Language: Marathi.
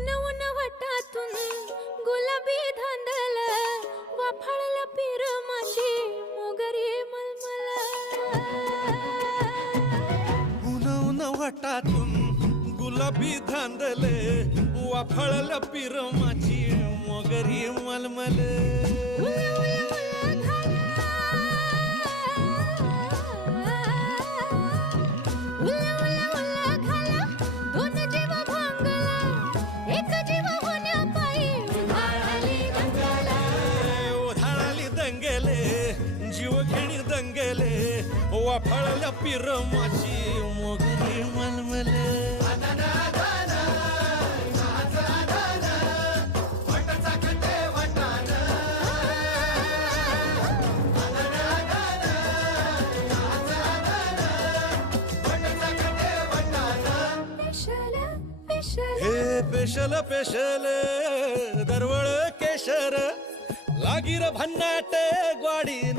उन उन वटातून गुलाबी धांदल वाफाळल्या पिरमाची मोगरी मलमल उन उन वाटातून गुलाबी धांदले वाफळल्या पिरमाची मोगरी मलमल जीवघेणी दंगेले वाफाळल्या पिरमाची मोगरी मलमले हे पेशल पेशल दरवळ केशर लागीर भन्नाट ग्वाडीन